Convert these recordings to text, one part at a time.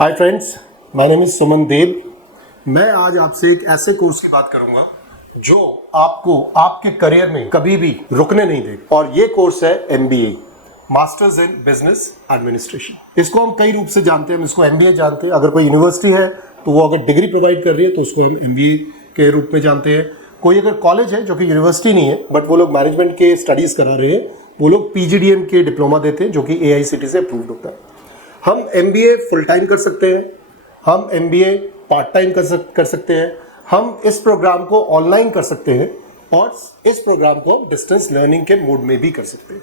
Hi friends, my name is Suman Dev. मैं आज आपसे एक ऐसे कोर्स की बात करूंगा जो आपको आपके करियर में कभी भी रुकने नहीं देगा। और ये कोर्स है MBA, masters in business administration. इसको हम कई रूप से जानते हैं। हम इसको MBA जानते हैं। अगर कोई यूनिवर्सिटी है तो वो अगर डिग्री प्रोवाइड कर रही है तो उसको हम MBA के रूप में जानते हैं। कोई अगर कॉलेज है जो कि यूनिवर्सिटी नहीं है बट वो लोग मैनेजमेंट के स्टडीज करा रहे हैं, वो लोग PGDM के डिप्लोमा देते हैं जो कि AICTE से अप्रूव्ड होता है। हम MBA फुल टाइम कर सकते हैं, हम MBA पार्ट टाइम कर सकते हैं, हम इस प्रोग्राम को ऑनलाइन कर सकते हैं और इस प्रोग्राम को डिस्टेंस लर्निंग के मोड में भी कर सकते हैं।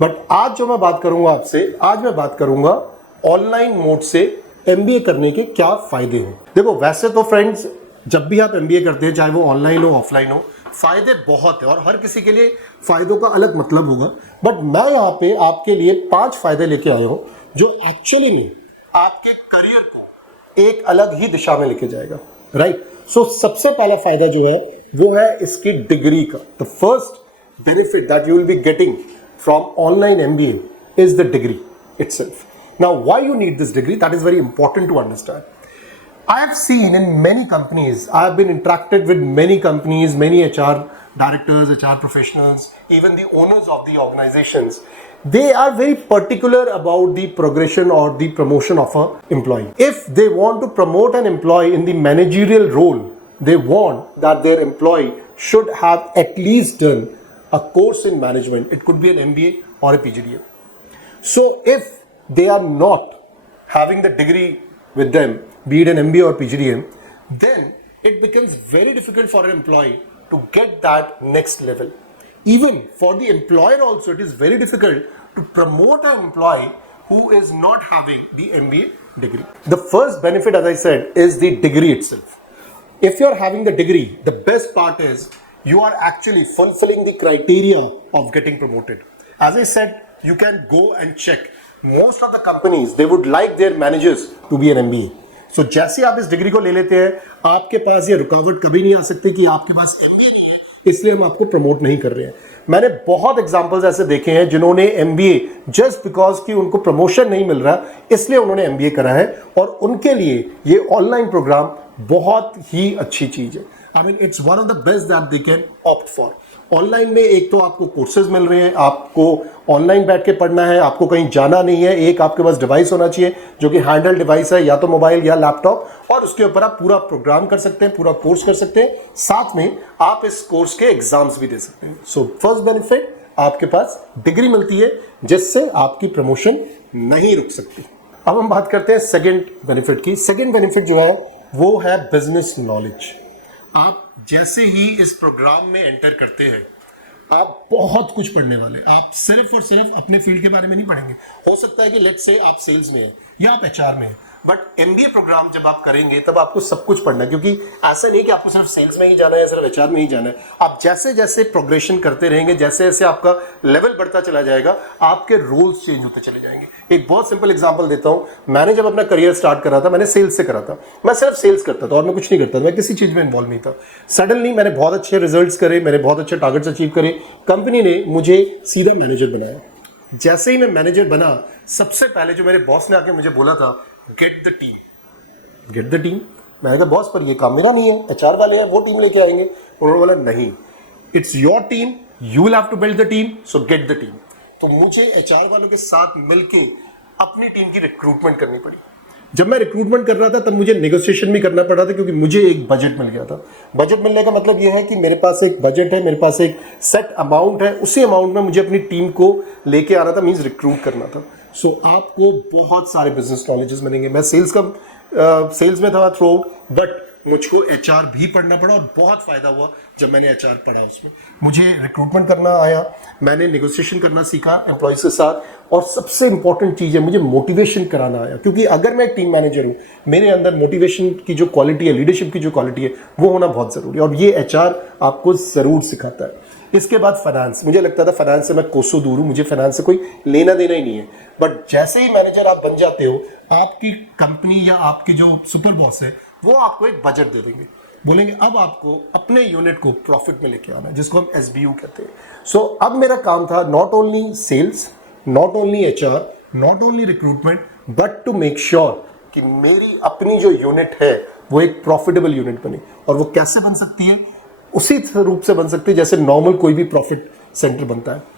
बट आज जो मैं बात करूंगा आपसे, आज मैं बात करूंगा ऑनलाइन मोड से MBA करने के क्या फायदे हैं। देखो, वैसे तो फ्रेंड्स जब भी आप MBA करते हैं, चाहे वो ऑनलाइन हो ऑफलाइन हो, फायदे बहुत है और हर किसी के लिए फायदों का अलग मतलब होगा। बट मैं यहाँ पे आपके लिए 5 फायदे लेके आया हूँ जो एक्चुअली में आपके करियर को एक अलग ही दिशा में लेके जाएगा। राइट। सो सबसे पहला फायदा जो है वो है इसकी डिग्री का। The first benefit that you will be getting from online MBA is the degree itself. Now, why you need this degree? That is very important to understand. I have seen in many companies, I have been interacted with many companies, many HR directors, HR professionals, even the owners of the organizations. They are very particular about the progression or the promotion of an employee. If they want to promote an employee in the managerial role, they want that their employee should have at least done a course in management. It could be an MBA or a PGDM. So if they are not having the degree with them, be it an MBA or PGDM, then it becomes very difficult for an employee to get that next level. Even for the employer also, it is very difficult to promote an employee who is not having the MBA degree. The first benefit, as I said, is the degree itself. If you're having the degree, the best part is you are actually fulfilling the criteria of getting promoted. As I said, you can go and check. Most of the companies, they would like their managers to be an MBA. So जैसे आप इस degree को ले लेते हैं, आपके पास ये रुकावट कभी नहीं आ सकती कि आपके पास MBA नहीं है, इसलिए हम आपको प्रमोट नहीं कर रहे हैं। मैंने बहुत एग्जांपल्स ऐसे देखे हैं जिन्होंने MBA जस्ट बिकॉज कि उनको प्रमोशन नहीं मिल रहा इसलिए उन्होंने MBA करा है और उनके लिए ये ऑनलाइन प्रोग्राम बहुत ही अच्छी चीज है। I mean, it's one of the best that they can opt for. Online में एक तो आपको कोर्सेज मिल रहे हैं, आपको ऑनलाइन बैठ के पढ़ना है, आपको कहीं जाना नहीं है। एक आपके पास डिवाइस होना चाहिए जो कि हैंडल डिवाइस है, या तो मोबाइल या लैपटॉप, और उसके ऊपर आप पूरा प्रोग्राम कर सकते हैं, पूरा कोर्स कर सकते हैं। साथ में आप इस कोर्स के एग्जाम्स भी दे सकते हैं। सो फर्स्ट बेनिफिट, आपके पास डिग्री मिलती है जिससे आपकी प्रमोशन नहीं रुक सकती। अब हम बात करते हैं सेकेंड बेनिफिट की। सेकेंड बेनिफिट जो है वो है बिजनेस नॉलेज। आप जैसे ही इस प्रोग्राम में एंटर करते हैं, आप बहुत कुछ पढ़ने वाले। आप सिर्फ और सिर्फ अपने फील्ड के बारे में नहीं पढ़ेंगे। हो सकता है कि लेट्स से आप सेल्स में हैं या आप HR में हैं, बट MBA प्रोग्राम जब आप करेंगे तब आपको सब कुछ पढ़ना है, क्योंकि ऐसा नहीं कि आपको सिर्फ सेल्स में ही जाना है, सिर्फ HR में ही जाना है। आप जैसे जैसे प्रोग्रेशन करते रहेंगे, जैसे जैसे आपका लेवल बढ़ता चला जाएगा, आपके रोल्स चेंज होते चले जाएंगे। एक बहुत सिंपल एग्जांपल देता हूं। मैंने जब अपना करियर स्टार्ट करा था, मैंने सेल्स से करा था। मैं सिर्फ सेल्स करता था और मैं कुछ नहीं करता था, मैं किसी चीज में इन्वॉल्व नहीं था। सडनली मैंने बहुत अच्छे रिजल्ट्स करे, मैंने बहुत अच्छे टारगेट्स अचीव करे, कंपनी ने मुझे सीधा मैनेजर बनाया। जैसे ही मैं मैनेजर बना, सबसे पहले जो मेरे बॉस ने आके मुझे बोला था, gate the team, gate the team. मैंने कहा बॉस, पर ये काम मेरा नहीं है, HR वाले हैं, वो टीम लेके आएंगे। उन्होंने बोला नहीं, it's your team, you will have to build the team, so get the team. तो मुझे HR वालों के साथ मिलके अपनी टीम की रिक्रूटमेंट करनी पड़ी। जब मैं रिक्रूटमेंट कर रहा था तब मुझे नेगोशिएशन भी करना पड़ा था, क्योंकि मुझे एक बजट मिल गया था। बजट मिलने का मतलब यह है कि मेरे पास एक बजट है, मेरे पास एक सेट अमाउंट है, उसी अमाउंट में मुझे अपनी टीम को लेके आना था, मींस रिक्रूट करना था। सो आपको बहुत सारे बिजनेस नॉलेजेस मिलेंगे। मैं सेल्स में था थ्रू आउट, बट मुझको HR भी पढ़ना पड़ा और बहुत फायदा हुआ जब मैंने HR पढ़ा। उसमें मुझे रिक्रूटमेंट करना आया, मैंने नेगोशिएशन करना सीखा एम्प्लॉयज के साथ, और सबसे इंपॉर्टेंट चीज़ है मुझे मोटिवेशन कराना आया। क्योंकि अगर मैं एक टीम मैनेजर हूँ, मेरे अंदर मोटिवेशन की जो क्वालिटी है, लीडरशिप की जो क्वालिटी है, वो होना बहुत ज़रूरी है, और ये HR आपको ज़रूर सिखाता है। इसके बाद फाइनेंस। मुझे लगता था फाइनेंस से मैं कोसों दूर हूँ, मुझे फाइनेंस से कोई लेना देना ही नहीं है। बट जैसे ही मैनेजर आप बन जाते हो, आपकी कंपनी या आपकी जो सुपर बॉस है वो आपको एक बजट दे देंगे, बोलेंगे अब आपको अपने यूनिट को प्रॉफिट में लेके आना है, जिसको हम SBU कहते हैं। सो अब मेरा काम था not only sales, not only HR, not only recruitment, but to make sure कि मेरी अपनी जो यूनिट है वो एक प्रॉफिटेबल यूनिट बने। और वो कैसे बन सकती है? उसी रूप से बन सकती है जैसे नॉर्मल कोई भी प्रॉफिट सेंटर बनता है।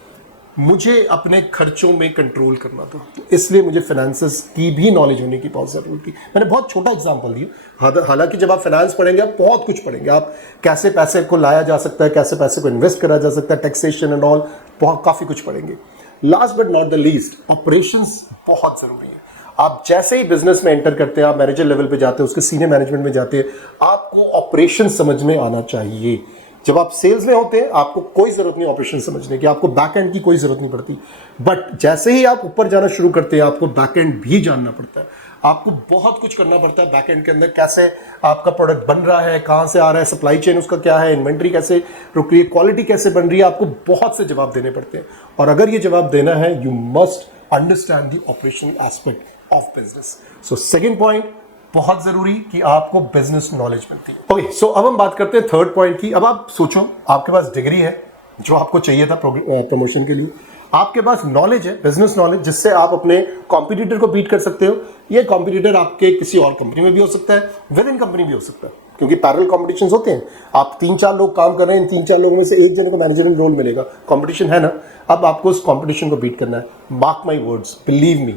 मुझे अपने खर्चों में कंट्रोल करना था, इसलिए मुझे फाइनेंसेस की भी नॉलेज होने की बहुत ज़रूरत थी। मैंने बहुत छोटा एग्जांपल दिया, हालांकि जब आप फाइनेंस पढ़ेंगे आप बहुत कुछ पढ़ेंगे। आप कैसे पैसे को लाया जा सकता है, कैसे पैसे को इन्वेस्ट करा जा सकता है, टैक्सेशन एंड ऑल, बहुत काफ़ी कुछ पढ़ेंगे। Last but not the least, operations बहुत ज़रूरी है। आप जैसे ही बिजनेस में एंटर करते हैं, आप मैनेजर लेवल पे जाते हैं, उसके सीनियर मैनेजमेंट में जाते हैं, आपको ऑपरेशन समझ में आना चाहिए। जब आप सेल्स में होते हैं आपको कोई जरूरत नहीं ऑपरेशन समझने की, आपको बैक एंड की कोई जरूरत नहीं पड़ती। बट जैसे ही आप ऊपर जाना शुरू करते हैं आपको बैक एंड भी जानना पड़ता है। आपको बहुत कुछ करना पड़ता है बैक एंड के अंदर, कैसे आपका प्रोडक्ट बन रहा है, कहां से आ रहा है, सप्लाई चेन उसका क्या है, इन्वेंट्री कैसे रुक रही है, क्वालिटी कैसे बन रही है, आपको बहुत से जवाब देने पड़ते हैं। और अगर ये जवाब देना है, you must understand the operation aspect of business. So second point, बहुत जरूरी कि आपको बिजनेस नॉलेज मिलती है। ओके, सो अब हम बात करते हैं थर्ड पॉइंट की। अब आप सोचो, आपके पास डिग्री है जो आपको चाहिए था प्रमोशन के लिए, आपके पास नॉलेज है, बिजनेस नॉलेज, जिससे आप अपने कॉम्पिटिटर को बीट कर सकते हो। ये कॉम्पिटिटर आपके किसी और कंपनी में भी हो सकता है, विद इन कंपनी भी हो सकता है, क्योंकि पैरेलल कॉम्पिटिशन होते हैं। आप 3-4 लोग काम कर रहे हैं, इन 3-4 लोगों में से एक जने को मैनेजरियल रोल मिलेगा, कॉम्पिटिशन है ना। अब आपको उस कॉम्पिटिशन को बीट करना है। Mark my words, believe me,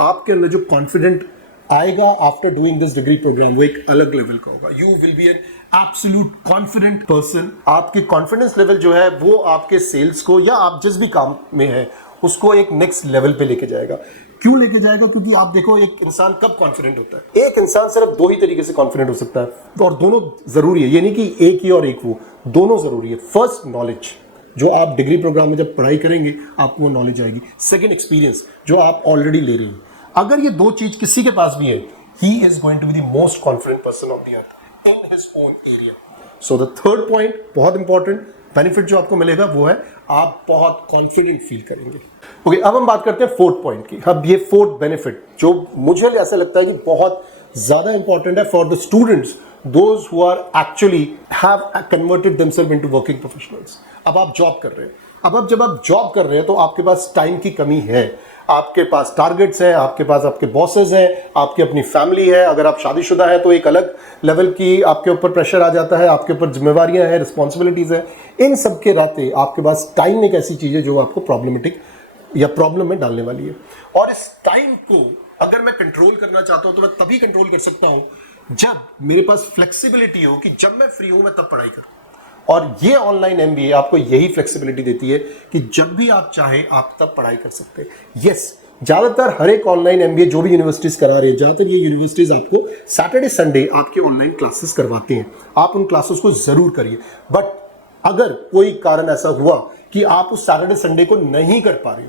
आपके अंदर जो कॉन्फिडेंट आएगा after doing this degree programme, वो एक अलग लेवल का होगा। You will be an absolute confident person. आपके कॉन्फिडेंस लेवल जो है वो आपके सेल्स को, या आप जिस भी काम में है उसको एक नेक्स्ट लेवल पे लेके जाएगा। क्यों लेके जाएगा? क्योंकि आप देखो, एक इंसान कब कॉन्फिडेंट होता है? एक इंसान सिर्फ 2 ही तरीके से कॉन्फिडेंट हो सकता है, और दोनों जरूरी है। ये नहीं कि एक ही और एक वो, दोनों जरूरी है। फर्स्ट, नॉलेज, जो आप डिग्री प्रोग्राम में जब पढ़ाई करेंगे आपको वो नॉलेज आएगी। सेकेंड, एक्सपीरियंस, जो आप ऑलरेडी ले रहे हैं। अगर ये 2 चीज किसी के पास भी है, he is going to be the most confident person of the earth in his own area. So the third point, बहुत इंपॉर्टेंट बेनिफिट जो आपको मिलेगा वो है आप बहुत कॉन्फिडेंट फील करेंगे। ओके, अब हम बात करते हैं फोर्थ पॉइंट की। अब ये फोर्थ बेनिफिट जो मुझे ऐसा लगता है कि बहुत ज्यादा इंपॉर्टेंट है for the students, those who are actually have converted themselves into working professionals. अब आप जॉब कर रहे हैं, अब जब आप जॉब कर रहे हैं तो आपके पास टाइम की कमी है, आपके पास टारगेट्स हैं, आपके पास आपके बॉसेस हैं, आपकी अपनी फैमिली है। अगर आप शादीशुदा है तो एक अलग लेवल की आपके ऊपर प्रेशर आ जाता है, आपके ऊपर जिम्मेवारियां हैं, रिस्पॉन्सिबिलिटीज है। इन सब के रहते आपके पास टाइम एक ऐसी चीज है जो आपको प्रॉब्लमेटिक या प्रॉब्लम में डालने वाली है। और इस टाइम को अगर मैं कंट्रोल करना चाहता हूं तो मैं तभी कंट्रोल कर सकता हूं जब मेरे पास फ्लेक्सिबिलिटी हो कि जब मैं फ्री हूं मैं तब पढ़ाई करूं। और ये ऑनलाइन एमबीए आपको यही फ्लेक्सिबिलिटी देती है कि जब भी आप चाहे आप तब पढ़ाई कर सकते हैं। यस, ज्यादातर हर एक ऑनलाइन एमबीए जो भी यूनिवर्सिटीज करा रही है, ज्यादातर ये यूनिवर्सिटीज आपको सैटरडे संडे आपके ऑनलाइन क्लासेस करवाते हैं। आप उन क्लासेस को जरूर करिए। बट अगर कोई कारण ऐसा हुआ कि आप उस सैटरडे संडे को नहीं कर पा रहे,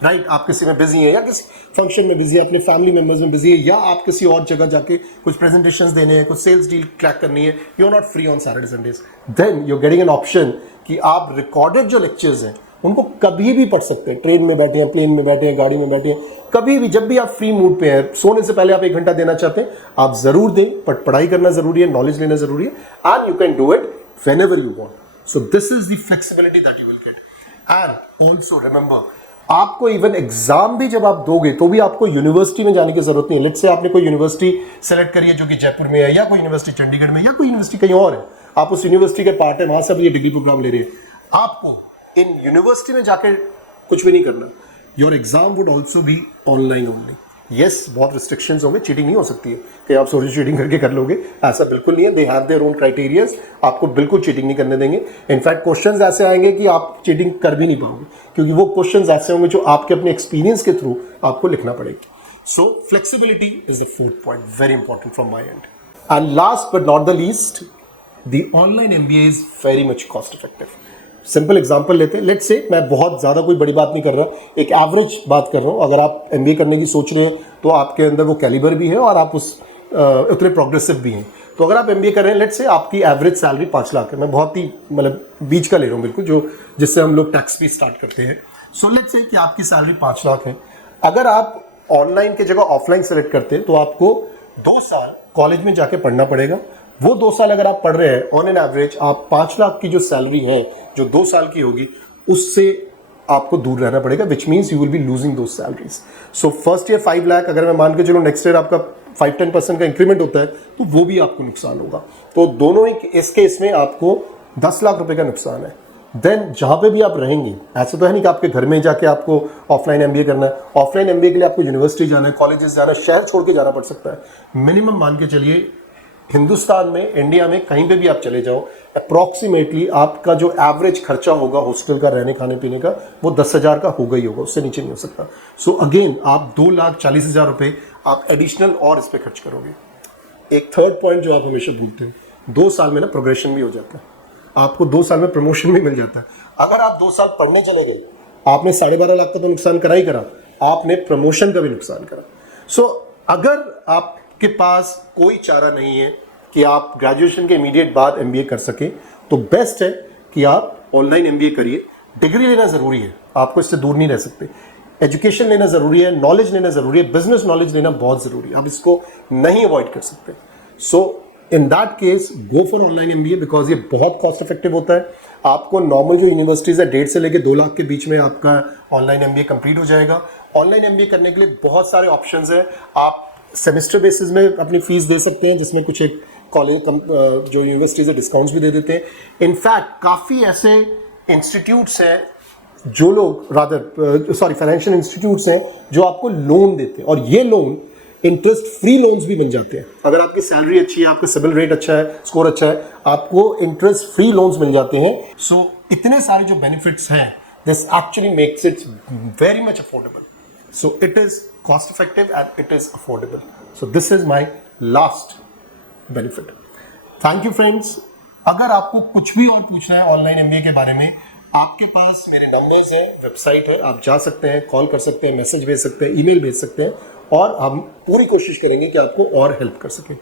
राइट, आप किसी में बिजी हैं या किसी फंक्शन में बिजी है, अपने फैमिली मेंबर्स में बिजी है, या आप किसी और जगह जाके कुछ प्रेजेंटेशंस देने हैं, कुछ सेल्स डील ट्रैक करनी है, you are not free on Saturday Sundays, then you are getting an option कि आप रिकॉर्डेड जो लेक्चर्स हैं उनको कभी भी पढ़ सकते हैं। ट्रेन में बैठे हैं, प्लेन में बैठे हैं, गाड़ी में बैठे हैं, कभी भी, जब भी आप फ्री मूड पे हैं, सोने से पहले आप 1 घंटा देना चाहते हैं आप जरूर दें। बट पढ़ाई करना जरूरी है, नॉलेज लेना जरूरी है, and you can do it whenever you want. So this is the flexibility that you will get. And also remember, आपको इवन एग्जाम भी जब आप दोगे तो भी आपको यूनिवर्सिटी में जाने की जरूरत नहीं है। लेट्स से आपने कोई यूनिवर्सिटी सेलेक्ट करी है जो कि जयपुर में है, या कोई यूनिवर्सिटी चंडीगढ़ में, या कोई यूनिवर्सिटी कहीं और है, आप उस यूनिवर्सिटी के पार्ट है, वहां से ये डिग्री प्रोग्राम ले रहे हैं, आपको इन यूनिवर्सिटी में जाकर कुछ भी नहीं करना। Your exam would also be online only. Yes, बहुत रिस्ट्रिक्शंस होंगे, चीटिंग नहीं हो सकती है कि आप सोची चीटिंग करके कर लोगे, ऐसा बिल्कुल नहीं है। They have their own criterias, आपको बिल्कुल चीटिंग नहीं करने देंगे। इनफैक्ट क्वेश्चंस ऐसे आएंगे कि आप चीटिंग कर भी नहीं पाओगे, क्योंकि वो क्वेश्चंस ऐसे होंगे जो आपके अपने एक्सपीरियंस के थ्रू आपको लिखना पड़ेगी। So flexibility is the fourth point, very important from my end. And last but not the least, the online MBA is very much cost effective. Simple example लेते हैं, लेट्स से, मैं बहुत ज़्यादा कोई बड़ी बात नहीं कर रहा, एक एवरेज बात कर रहा हूँ। अगर आप एमबीए करने की सोच रहे हो तो आपके अंदर वो कैलिबर भी है और आप उतने प्रोग्रेसिव भी हैं। तो अगर आप एमबीए कर रहे हैं, लेट्स से आपकी एवरेज सैलरी 5 लाख है। मैं बहुत ही मतलब बीच का ले रहा हूँ बिल्कुल, जो जिससे हम लोग टैक्स भी स्टार्ट करते हैं। सो लेट्स से कि आपकी सैलरी 5 लाख है। अगर आप ऑनलाइन की जगह ऑफलाइन सेलेक्ट करते हैं तो आपको 2 साल कॉलेज में जाके पढ़ना पड़ेगा। वो 2 साल अगर आप पढ़ रहे हैं, ऑन एन एवरेज आप 5 लाख की जो सैलरी है जो 2 साल की होगी उससे आपको दूर रहना पड़ेगा, which means you will be losing दो salaries. So first year 5 lakh, अगर मैं मान के चलो नेक्स्ट ईयर आपका 5-10% का इंक्रीमेंट होता है तो वो भी आपको नुकसान होगा। तो दोनों ही इस केस में आपको 10 लाख रुपए का नुकसान है। देन जहाँ पे भी आप रहेंगे, ऐसा तो है नहीं कि आपके घर में जाके आपको ऑफलाइन एमबीए करना है। ऑफलाइन एमबीए के लिए आपको यूनिवर्सिटी जाना है, कॉलेजेस जाना है, शहर छोड़ के जाना पड़ सकता है। मिनिमम मान के चलिए हिंदुस्तान में, इंडिया में कहीं पे भी आप चले जाओ, अप्रॉक्सीमेटली आपका जो एवरेज खर्चा होगा हॉस्टल का, रहने खाने पीने का, वो 10,000 का होगा ही होगा, उससे नीचे नहीं हो सकता। सो अगेन आप 2,40,000 रुपए आप एडिशनल और इस पर खर्च करोगे। एक थर्ड पॉइंट जो आप हमेशा भूलते हो, 2 साल में ना प्रोग्रेशन भी हो जाता है, आपको 2 साल में प्रमोशन भी मिल जाता है। अगर आप 2 साल पढ़ने चले गए, आपने 12.5 लाख का तो नुकसान करा ही करा, आपने प्रमोशन का भी नुकसान करा। सो अगर आपके पास कोई चारा नहीं है कि आप ग्रेजुएशन के इमीडिएट बाद एमबीए कर सके, तो बेस्ट है कि आप ऑनलाइन एमबीए करिए। डिग्री लेना जरूरी है, आपको इससे दूर नहीं रह सकते। एजुकेशन लेना जरूरी है, नॉलेज लेना जरूरी है, बिजनेस नॉलेज लेना बहुत जरूरी है, आप इसको नहीं अवॉइड कर सकते। So in that case go for online MBA, because ये बहुत कॉस्ट इफेक्टिव होता है। आपको नॉर्मल जो यूनिवर्सिटीज है 1.5 से लेकर 2 लाख के बीच में आपका ऑनलाइन एमबीए कंप्लीट हो जाएगा। ऑनलाइन एमबीए करने के लिए बहुत सारे ऑप्शंस हैं। आप सेमेस्टर बेसिस में अपनी फीस दे सकते हैं, जिसमें कुछ एक कॉलेज जो यूनिवर्सिटीज है डिस्काउंट्स भी दे देते हैं। इनफैक्ट काफ़ी ऐसे इंस्टीट्यूट्स हैं जो लोग फाइनेंशियल इंस्टीट्यूट्स हैं जो आपको लोन देते हैं, और ये लोन इंटरेस्ट फ्री लोन्स भी बन जाते हैं। अगर आपकी सैलरी अच्छी है, आपका सिबिल रेट अच्छा है, स्कोर अच्छा है, आपको इंटरेस्ट फ्री लोन्स मिल जाते हैं। सो इतने सारे जो बेनिफिट्स हैं, this actually makes it very much affordable. So it is cost effective and it is affordable. So this is my last benefit. Thank you friends. अगर आपको कुछ भी और पूछना है ऑनलाइन एमबीए के बारे में, आपके पास मेरे नंबर्स हैं, वेबसाइट है, आप जा सकते हैं, कॉल कर सकते हैं, मैसेज भेज सकते हैं, ईमेल भेज सकते हैं, और हम पूरी कोशिश करेंगे कि आपको और हेल्प कर सकें।